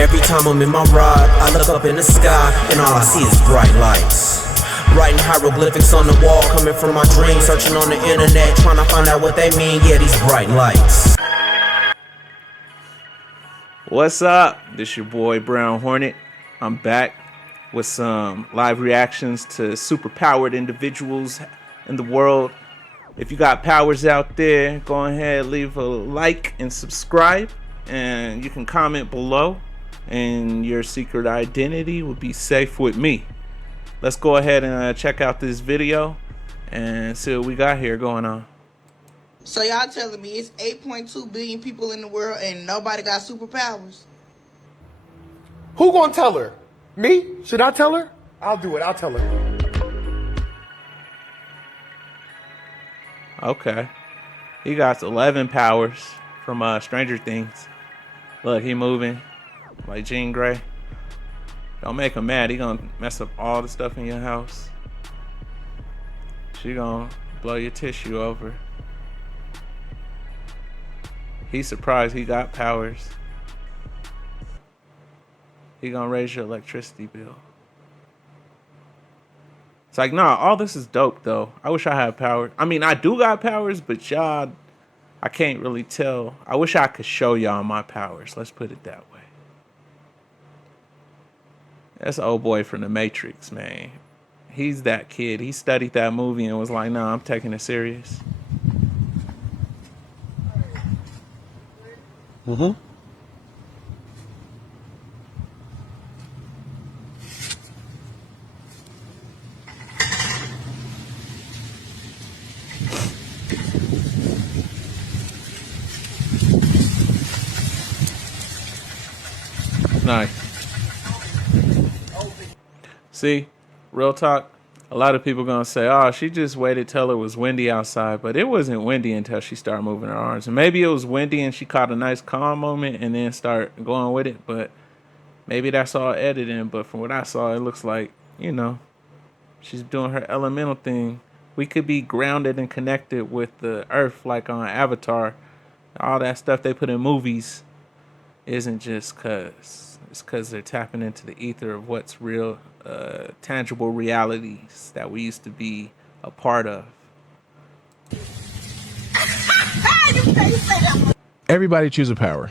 Every time I'm in my ride, I look up in the sky, and all I see is bright lights. Writing hieroglyphics on the wall, coming from my dreams, searching on the internet, trying to find out what they mean. Yeah, these bright lights. What's up? This your boy Brown Hornet. I'm back with some live reactions to superpowered individuals in the world. If you got powers out there, go ahead, leave a like and subscribe, and you can comment below, and your secret identity will be safe with me. Let's go ahead and check out this video and see what we got here going on. So y'all telling me it's 8.2 billion people in the world and nobody got superpowers? Who gonna tell her? Me? Should I tell her? I'll do it. I'll tell her. Okay. He got 11 powers from Stranger Things. Look, he moving like Jean Grey. Don't make him mad. He gonna mess up all the stuff in your house. She gonna blow your tissue over. He's surprised he got powers. He gonna raise your electricity bill. It's like, nah, all this is dope though. I wish I had powers. I mean, I do got powers, but y'all, I can't really tell. I wish I could show y'all my powers. Let's put it that way. That's an old boy from the Matrix, man. He's that kid. He studied that movie and was like, nah, I'm taking it serious. Mm-hmm. Nice. See, real talk. A lot of people gonna say, "Oh, she just waited till it was windy outside," but it wasn't windy until she started moving her arms. And maybe it was windy and she caught a nice calm moment and then start going with it. But maybe that's all editing. But from what I saw, it looks like, you know, she's doing her elemental thing. We could be grounded and connected with the earth, like on Avatar. All that stuff they put in movies isn't just cause. It's because they're tapping into the ether of what's real, tangible realities that we used to be a part of. Everybody choose a power.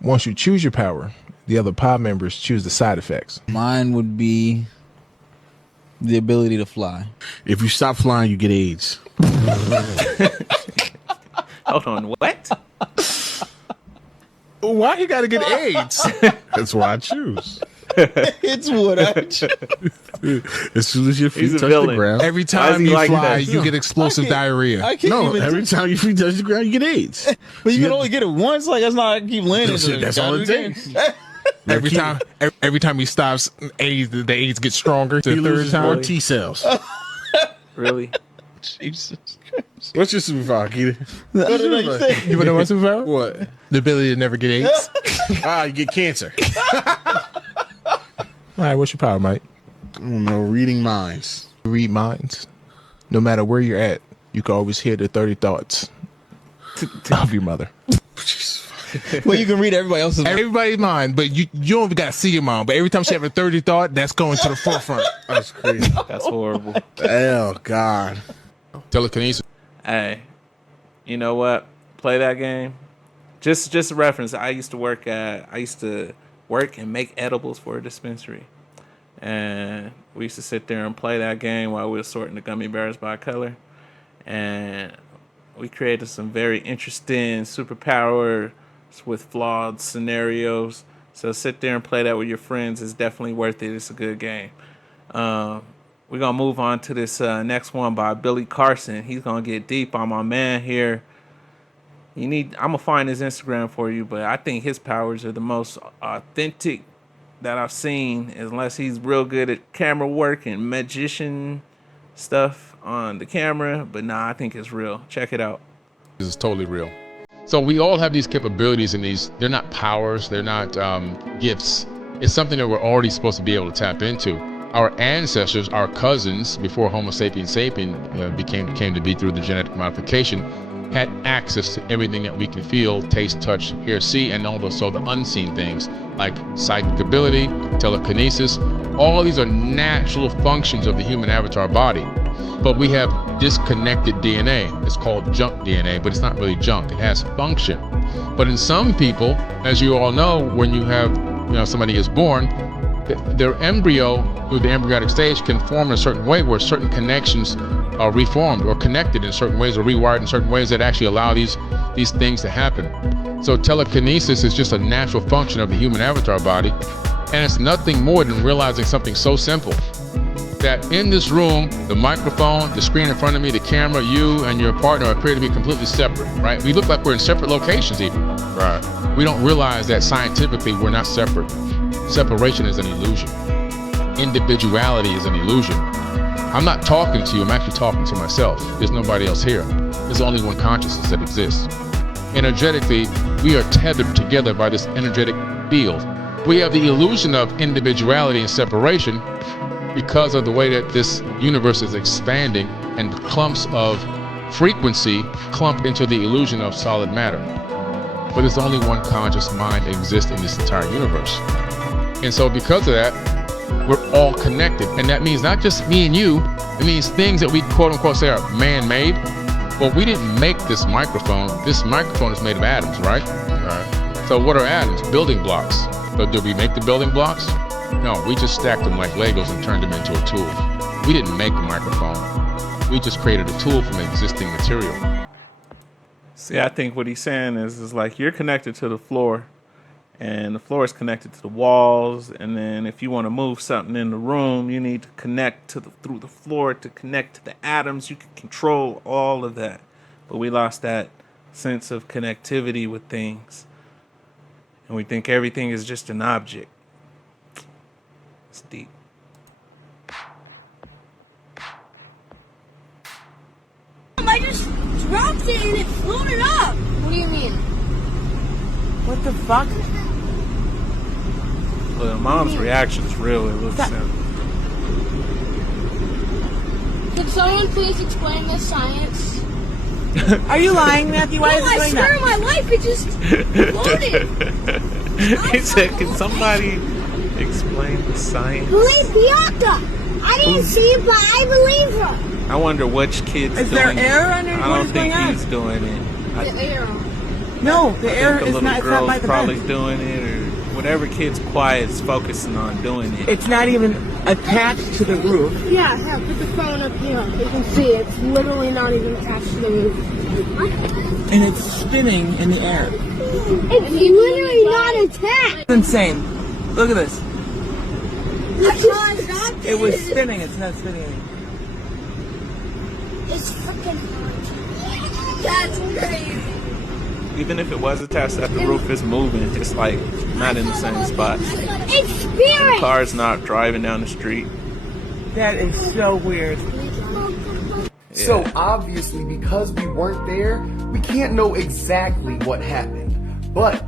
Once you choose your power, the other pod members choose the side effects. Mine would be the ability to fly. If you stop flying, you get AIDS. Hold on, what? Why he gotta get AIDS? That's why I choose. It's what I choose. As soon as your feet He's a touch villain. the ground. Every time you like fly, that? you get explosive diarrhea. I can't No, even every time your feet touch the ground, you get AIDS. But you can only get it once. Like that's not. I keep landing. That's all it takes. Every time he stops, AIDS, the AIDS gets stronger. He The third loses more time, T cells. Really? Jesus Christ. What's your superpower, Keita? What did I say? you know what's superpower? What? The ability to never get AIDS. You get cancer. All right, what's your power, Mike? I don't know, reading minds. Read minds. No matter where you're at, you can always hear the 30 thoughts of your mother. Well, you can read everybody else's. Everybody's mind, but you don't even got to see your mom. But every time she have a 30 thought, that's going to the forefront. That's crazy. That's horrible. Oh, God. Telekinesis. Hey, you know what? Play that game. Just a reference. I used to work and make edibles for a dispensary, and we used to sit there and play that game while we were sorting the gummy bears by color, and we created some very interesting superpowers with flawed scenarios. So sit there and play that with your friends. It's definitely worth it. It's a good game. We're gonna move on to this next one by Billy Carson. He's gonna get deep on my man here. I'm gonna find his Instagram for you, but I think his powers are the most authentic that I've seen, unless he's real good at camera work and magician stuff on the camera. But nah, I think it's real. Check it out. This is totally real. So we all have these capabilities, and they're not powers, they're not gifts. It's something that we're already supposed to be able to tap into. Our ancestors, our cousins, before Homo sapiens came to be through the genetic modification, had access to everything that we can feel, taste, touch, hear, see, and also the unseen things like psychic ability, telekinesis. All of these are natural functions of the human avatar body. But we have disconnected DNA. It's called junk DNA, but it's not really junk. It has function. But in some people, as you all know, when you have, somebody is born, their embryo through the embryonic stage can form in a certain way where certain connections are reformed or connected in certain ways or rewired in certain ways that actually allow these things to happen. So telekinesis is just a natural function of the human avatar body, and it's nothing more than realizing something so simple that in this room, the microphone, the screen in front of me, the camera, you and your partner appear to be completely separate, right? We look like we're in separate locations even. Right. We don't realize that scientifically we're not separate. Separation is an illusion. Individuality is an illusion. I'm not talking to you, I'm actually talking to myself. There's nobody else here. There's only one consciousness that exists. Energetically, we are tethered together by this energetic field. We have the illusion of individuality and separation because of the way that this universe is expanding and the clumps of frequency clump into the illusion of solid matter. But there's only one conscious mind that exists in this entire universe. And so because of that, we're all connected. And that means not just me and you, it means things that we quote unquote say are man-made. Well, we didn't make this microphone. This microphone is made of atoms, right? Right. So what are atoms? Building blocks. So did we make the building blocks? No, we just stacked them like Legos and turned them into a tool. We didn't make the microphone. We just created a tool from existing material. See, I think what he's saying is like you're connected to the floor, and the floor is connected to the walls, and then if you want to move something in the room, you need to connect through the floor to connect to the atoms. You can control all of that. But we lost that sense of connectivity with things, and we think everything is just an object. It's deep. I just dropped it and it floated up. What do you mean? What the fuck? Well, the mom's reaction is real. It looks simple. Could someone please explain the science? Are you lying, Matthew? Why is it I doing swear that? my life, it just floated. He said, can somebody explain the science? Believe Bianca. I didn't see it, but I believe her. I wonder which kid's Is doing there air under? I What don't is think going on? he's doing it. The air. No, the air The is little not. It's not girl's by the probably vent. doing it, or whatever kid's quiet is focusing on doing it. It's not even attached to the roof. Yeah, here, put the phone up here. You can see it's literally not even attached to the roof. And it's spinning in the air. It's literally not attached. It's insane. Look at this. It was It's spinning. It's not spinning anymore. freaking hard. That's crazy. Even if it was attached at the roof, it's moving. It's like not in the same spot. It's spirit. The car's not driving down the street. That is so weird. So obviously, because we weren't there, we can't know exactly what happened. But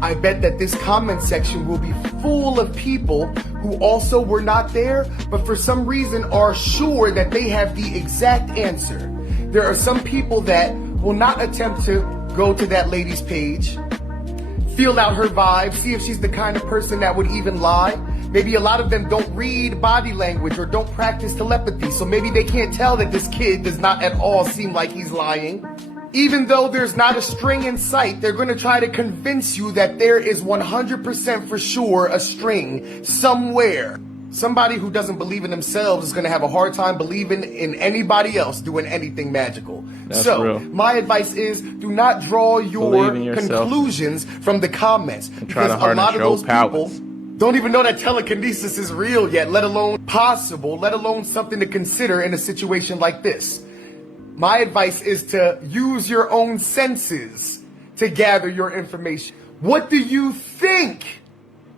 I bet that this comment section will be full of people who also were not there, but for some reason are sure that they have the exact answer. There are some people that will not attempt to go to that lady's page, feel out her vibe, see if she's the kind of person that would even lie. Maybe a lot of them don't read body language or don't practice telepathy, so maybe they can't tell that this kid does not at all seem like he's lying. Even though there's not a string in sight, they're going to try to convince you that there is 100% for sure a string somewhere. Somebody who doesn't believe in themselves is going to have a hard time believing in anybody else doing anything magical. That's so, real. my advice is do not draw your Believe in yourself. conclusions from the comments. And try to because a harness lot of your those powers. people don't even know that telekinesis is real yet, let alone possible, let alone something to consider in a situation like this. My advice is to use your own senses to gather your information. What do you think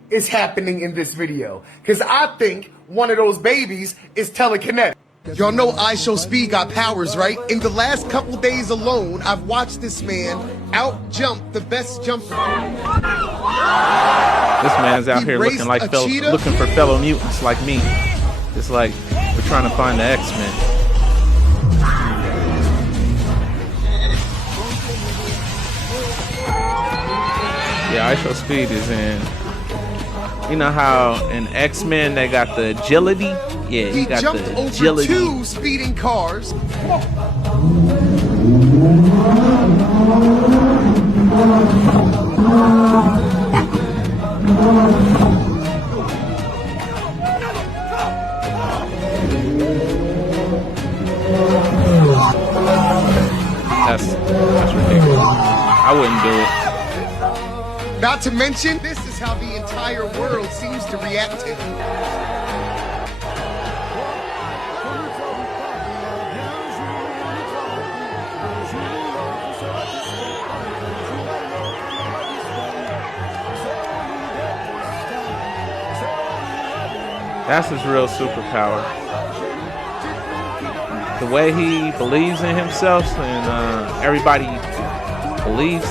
is happening in this video? Because I think one of those babies is telekinetic. Y'all know I Show Speed got powers, right? In the last couple days alone, I've watched this man out-jump the best jumper. This man's out He here raced looking like a cheetah? looking for fellow mutants like me. It's like we're trying to find the X-Men. Yeah, IShowSpeed is in. You know how in X-Men they got the agility? Yeah, he got jumped the over agility. 2 speeding cars. That's ridiculous. I wouldn't do it. Not to mention, this is how the entire world seems to react to him. That's his real superpower. The way he believes in himself and everybody believes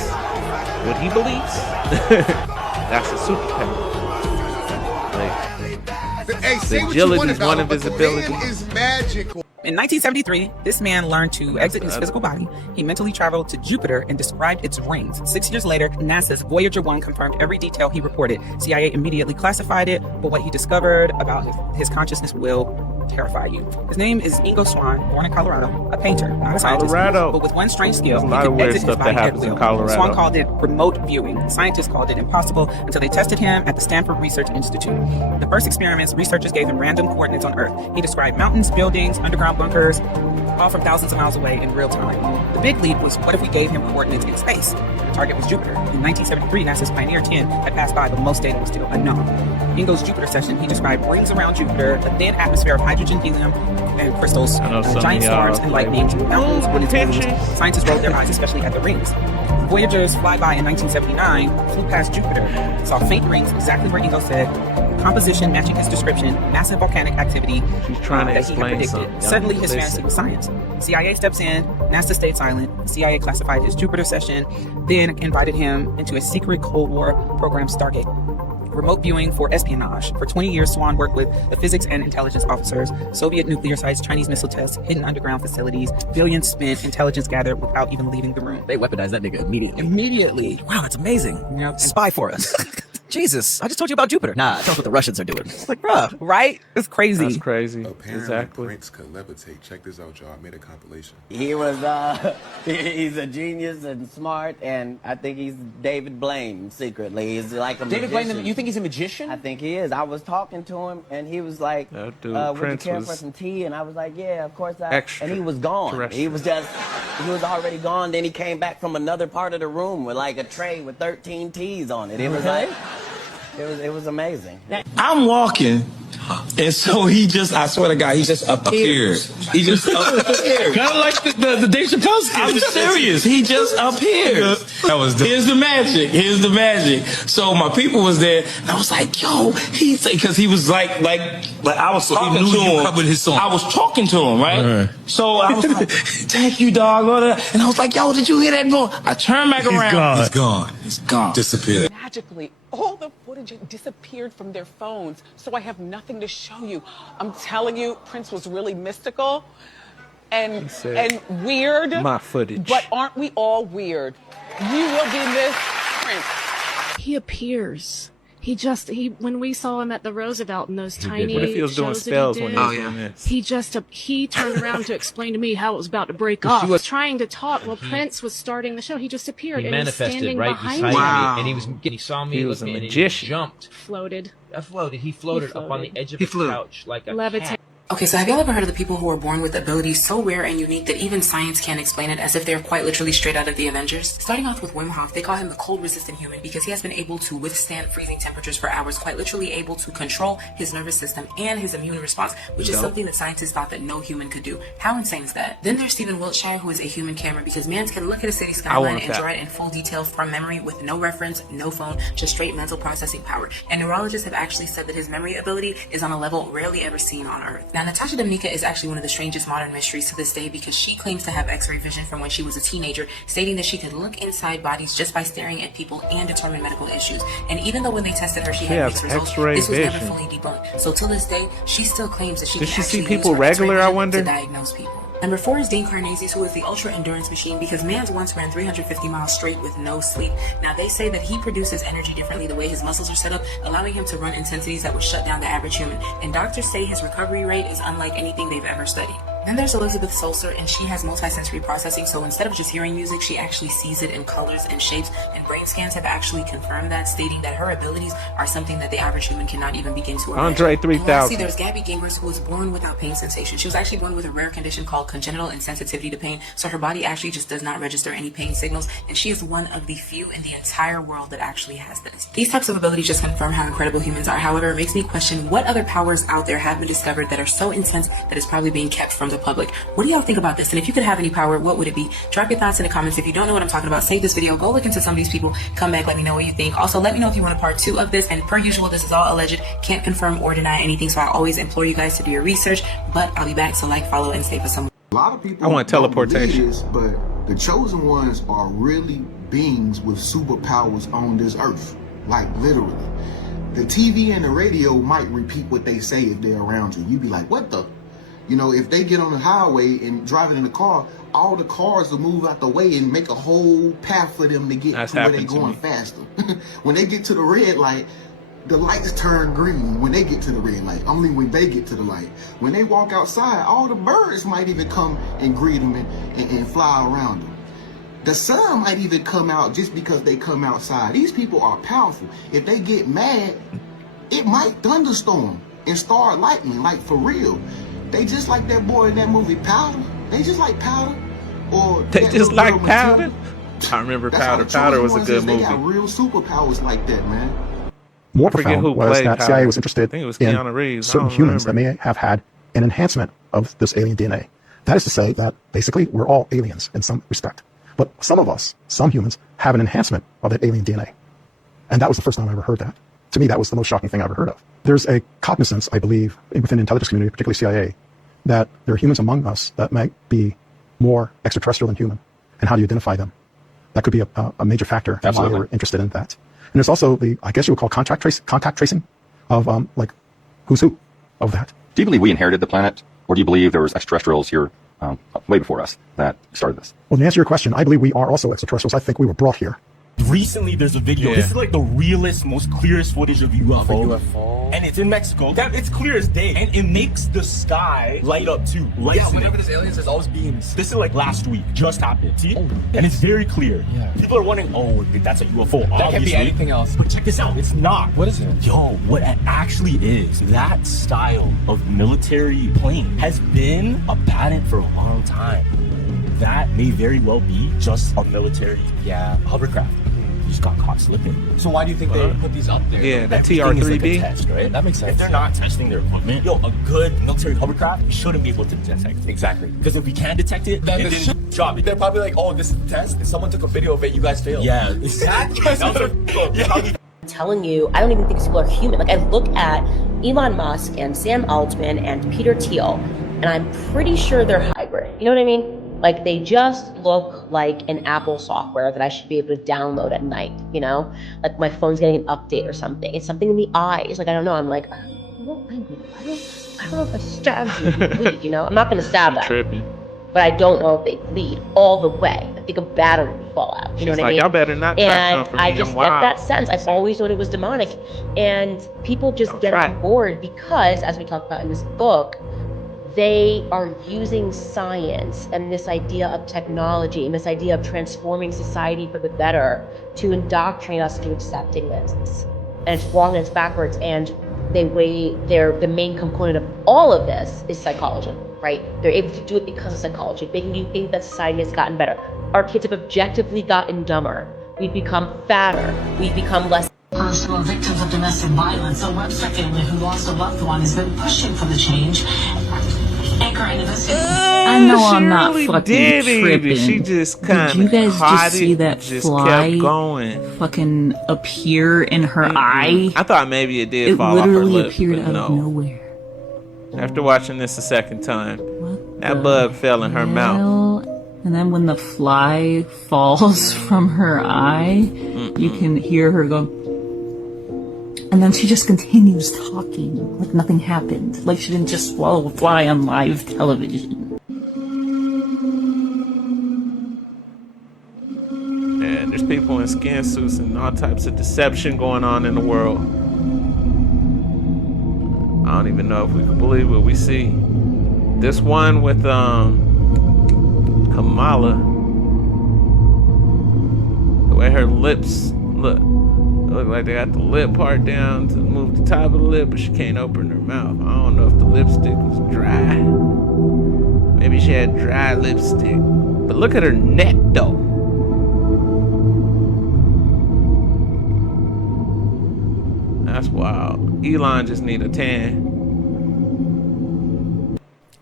what he believes. That's a superpower. Like, Hey, say the what you want agility is about one him, of but his the abilities. man is magical. In 1973, this man learned to exit his physical body. He mentally traveled to Jupiter and described its rings. 6 years later, NASA's Voyager 1 confirmed every detail he reported. CIA immediately classified it, but what he discovered about his consciousness will terrify you. His name is Ingo Swann, born in Colorado, a painter, not a scientist, but with one strange skill, he could exit his body at will. Swann called it remote viewing. Scientists called it impossible until they tested him at the Stanford Research Institute. The first experiments, researchers gave him random coordinates on Earth. He described mountains, buildings, underground bunkers, all from thousands of miles away in real time. The big leap was, what if we gave him coordinates in space? The target was Jupiter. In 1973, NASA's Pioneer 10 had passed by, but most data was still unknown. Ingo's Jupiter session, he described rings around Jupiter, a thin atmosphere of hydrogen, helium, and crystals, giant storms, and lightning, mountains, wind, and winds. Scientists rolled their eyes, especially at the rings. Voyager's flyby in 1979 flew past Jupiter, saw faint rings exactly where Ingo said, composition matching his description, massive volcanic activity that he had predicted. Suddenly, his fantasy was science. CIA steps in, NASA stayed silent. CIA classified his Jupiter session, then invited him into a secret Cold War program, Stargate. Remote viewing for espionage. For 20 years, Swann worked with the physics and intelligence officers, Soviet nuclear sites, Chinese missile tests, hidden underground facilities, billions spent, intelligence gathered without even leaving the room. They weaponized that nigga immediately. Immediately. Wow, that's amazing. Spy for us. Jesus, I just told you about Jupiter. Nah, tell us what the Russians are doing. It's like, bruh. Right? It's crazy. That's crazy. Apparently, exactly. Prince could levitate. Check this out, y'all. I made a compilation. He was, he's a genius and smart, and I think he's David Blaine secretly. He's like a David magician. Blaine, you think he's a magician? I think he is. I was talking to him, and he was like, That dude, would you Prince care was for some tea? And I was like, yeah, of course. extra And he was gone. He was already gone. Then he came back from another part of the room with like a tray with 13 teas on it. It was like, it was amazing. I'm walking, and so he just, I swear to God, he just appeared. He just appeared. Kind of like the Dave Chappelle skit. I'm serious. He just appeared. That was here's the magic. Here's the magic. So my people was there, and I was like, yo, because he was like I was talking to him. Covered his song. I was talking to him, right? So I was like, thank you, dog. And I was like, yo, did you hear that boy? I turned back around. He's gone. He's gone. Disappeared. Magically, all the footage disappeared from their phones, so I have nothing to show you. I'm telling you, Prince was really mystical and weird. My footage. But aren't we all weird? You will be missed, Prince. He appears. When we saw him at the Roosevelt in those tiny What if he was doing shows spells that he when did, he was doing this? he turned around to explain to me how it was about to break off. He was trying to talk while Prince was starting the show. He just appeared He and manifested standing right behind beside me. me, and he saw me. He was a looking, magician. And he jumped. Floated. He floated up on the edge of the couch like a cat. Okay, so have y'all ever heard of the people who are born with abilities so rare and unique that even science can't explain it, as if they're quite literally straight out of the Avengers? Starting off with Wim Hof, they call him the cold-resistant human because he has been able to withstand freezing temperatures for hours, quite literally able to control his nervous system and his immune response, which is something that scientists thought that no human could do. How insane is that? Then there's Stephen Wiltshire, who is a human camera because mans can look at a city skyline and draw it in full detail from memory with no reference, no phone, just straight mental processing power. And neurologists have actually said that his memory ability is on a level rarely ever seen on Earth. Now, Natasha Dominica is actually one of the strangest modern mysteries to this day because she claims to have x-ray vision from when she was a teenager, stating that she could look inside bodies just by staring at people and determine medical issues. And even though when they tested her she had mixed results, this was never fully debunked. So till this day, she still claims that she can actually use her x-ray vision to diagnose people. Number 4 is Dean Karnazes, who is the ultra endurance machine because man's once ran 350 miles straight with no sleep. Now they say that he produces energy differently the way his muscles are set up, allowing him to run intensities that would shut down the average human. And doctors say his recovery rate is unlike anything they've ever studied. Then there's Elizabeth Sulzer, and she has multisensory processing, so instead of just hearing music, she actually sees it in colors and shapes, and brain scans have actually confirmed that, stating that her abilities are something that the average human cannot even begin to imagine. Andre 3000. And lastly, there's Gabby Gingras, who was born without pain sensation. She was actually born with a rare condition called congenital insensitivity to pain, so her body actually just does not register any pain signals, and she is one of the few in the entire world that actually has this. These types of abilities just confirm how incredible humans are. However, it makes me question what other powers out there have been discovered that are so intense that it's probably being kept from the public. What do y'all think about this? And if you could have any power, what would it be? Drop your thoughts in the comments. If you don't know what I'm talking about, save this video, go look into some of these people, come back, let me know what you think. Also, let me know if you want a part 2 of this. And per usual, this is all alleged, can't confirm or deny anything, so I always implore you guys to do your research. But I'll be back, so like, follow, and stay for some. A lot of people I want teleportation. This, but the chosen ones are really beings with superpowers on this earth. Like literally. The TV and the radio might repeat what they say if they're around you. You'd be like, what the? You know, if they get on the highway and driving in a car, all the cars will move out the way and make a whole path for them to get to where they're going faster. When they get to the red light, the lights turn green when they get to the red light. Only when they get to the light. When they walk outside, all the birds might even come and greet them and fly around them. The sun might even come out just because they come outside. These people are powerful. If they get mad, it might thunderstorm and start lightning, like for real. They just like that boy in that movie, Powder. They just like Powder. Or they just like Powder? I remember Powder. Powder was a good movie. They got real superpowers like that, man. More profound was that CIA was interested in Reeves. certain humans that may have had an enhancement of this alien DNA. That is to say that basically we're all aliens in some respect. But some of us, some humans, have an enhancement of that alien DNA. And that was the first time I ever heard that. To me, that was the most shocking thing I ever heard of. There's a cognizance, I believe, within the intelligence community, particularly CIA, that there are humans among us that might be more extraterrestrial than human. And how do you identify them? That could be a major factor why we're interested in that. And there's also the, I guess you would call contact tracing of like who's who of that. Do you believe we inherited the planet, or do you believe there was extraterrestrials here way before us that started this? Well, to answer your question, I believe we are also extraterrestrials. I think we were brought here. Recently, there's a video. This is like the realest, most clearest footage of UFO. And it's in Mexico. It's clear as day. And it makes the sky light up too. Whenever there's aliens, there's always beams. This is like last week. Just happened. See? And it's very clear. People are wondering, oh, that's a UFO. That can't be anything else. But check this out. It's not. What is it? Yo, what it actually is, that style of military plane has been a pattern for a long time. That may very well be just a military hovercraft. Just got caught slipping. So why do you think they put these up there? Yeah, the TR-3B. Like a test, right? That makes sense. If they're not testing their equipment, a good military hovercraft shouldn't be able to detect. Exactly. Because if we can detect it, then job. They're probably like, oh, this is a test. If someone took a video of it, you guys failed. Yeah, exactly. I'm telling you, I don't even think these people are human. Like, I look at Elon Musk and Sam Altman and Peter Thiel, and I'm pretty sure they're hybrid. You know what I mean? Like, they just look like an Apple software that I should be able to download at night, you know? Like, my phone's getting an update or something. It's something in the eyes. Like, I don't know. I'm like, I don't know if I stabbed you, you bleed, you know? I'm not going to stab them. But I don't know if they bleed all the way. I think a battery would fall out. You know what I mean? Y'all better not. And I just get that sense. I've always thought it was demonic. And people just get on board because, as we talk about in this book, they are using science and this idea of technology and this idea of transforming society for the better to indoctrinate us into accepting this. And it's wrong and it's backwards. And the main component of all of this is psychology, right? They're able to do it because of psychology, making you think that society has gotten better. Our kids have objectively gotten dumber. We've become fatter. We've become less. Personal victims of domestic violence, a Webster family who lost a loved one has been pushing for the change. I know I'm not fucking tripping. She just kind of Did you guys caught just see it, that just fly kept going. fucking appear in her eye? I thought maybe it did It fall off her literally lip, appeared but out of nowhere. After watching this a second time, that bug fell in her mouth. And then when the fly falls from her eye, you can hear her go. And then she just continues talking like nothing happened. Like she didn't just swallow a fly on live television. in skin suits and all types of deception going on in the world. I don't even know if we can believe what we see. This one with Kamala, the way her lips look like they got the lip part down to move the top of the lip, but she can't open her mouth. I don't know if the lipstick was dry. Maybe she had dry lipstick. But look at her neck though. That's wild. Elon just need a tan.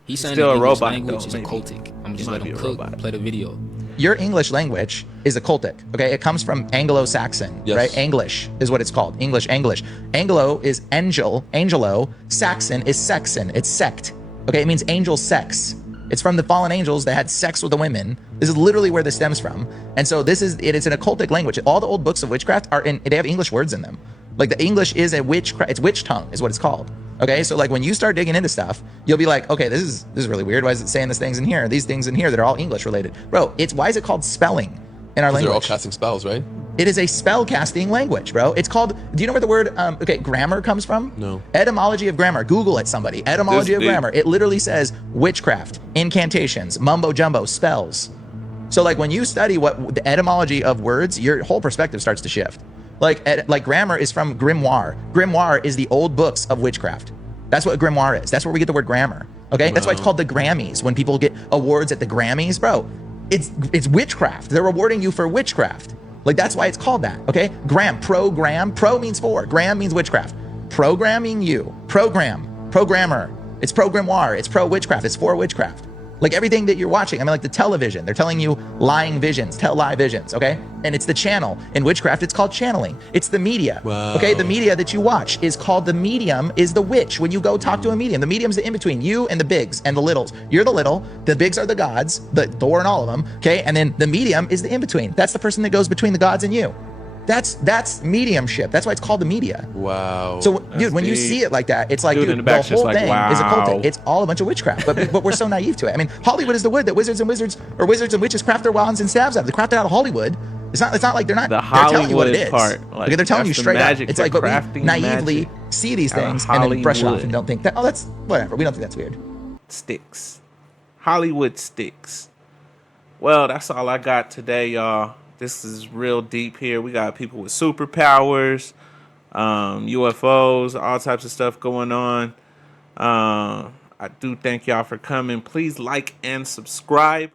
He's saying still the a English robot language though. is Maybe. occultic. I'm just He might letting be him a cook. robot. Play the video. Your English language is occultic, okay? It comes from Anglo-Saxon, right? English is what it's called. English. Anglo is angelo. Saxon is sexon. It's sect, okay? It means angel sex. It's from the fallen angels that had sex with the women. This is literally where this stems from. And so it's an occultic language. All the old books of witchcraft they have English words in them. Like the English is it's witch tongue is what it's called. Okay, so like when you start digging into stuff, you'll be like, okay, this is really weird. Why is it saying these things in here that are all English related? Bro, why is it called spelling in our language? They're all casting spells, right? It is a spell casting language, bro. It's called, do you know where the word, grammar comes from? No. Etymology of grammar. Google it, somebody. Etymology of grammar. It literally says witchcraft, incantations, mumbo jumbo, spells. So like when you study what the etymology of words, your whole perspective starts to shift. Like grammar is from grimoire. Grimoire is the old books of witchcraft. That's what grimoire is. That's where we get the word grammar. Okay, that's why it's called the Grammys. When people get awards at the Grammys, bro, it's witchcraft. They're rewarding you for witchcraft. Like that's why it's called that. Okay, program. Pro means for. Gram means witchcraft. Programming you. Programmer. It's pro grimoire. It's pro witchcraft. It's for witchcraft. Like everything that you're watching, I mean, like the television, they're telling you lying visions, tell lie visions, okay? And it's the channel. In witchcraft, it's called channeling. It's the media, okay? The media that you watch is called the medium, is the witch. When you go talk to a medium, the medium's the in-between, you and the bigs and the littles. You're the little, the bigs are the gods, the Thor and all of them, okay? And then the medium is the in-between. That's the person that goes between the gods and you. That's mediumship. That's why it's called the media. Wow. So, dude, when you see it like that, it's like, dude, the whole thing is occultic. It's all a bunch of witchcraft, but we're so naive to it. I mean, Hollywood is the wood that wizards and witches craft their wands and stabs out of. They craft it out of Hollywood. It's not like they're not. They're telling you what it is. Like they're telling you straight up. It's like, but we naively see these things and then brush it off and don't think that. Oh, that's whatever. We don't think that's weird. Sticks. Hollywood sticks. Well, that's all I got today, y'all. This is real deep here. We got people with superpowers, UFOs, all types of stuff going on. I do thank y'all for coming. Please like and subscribe.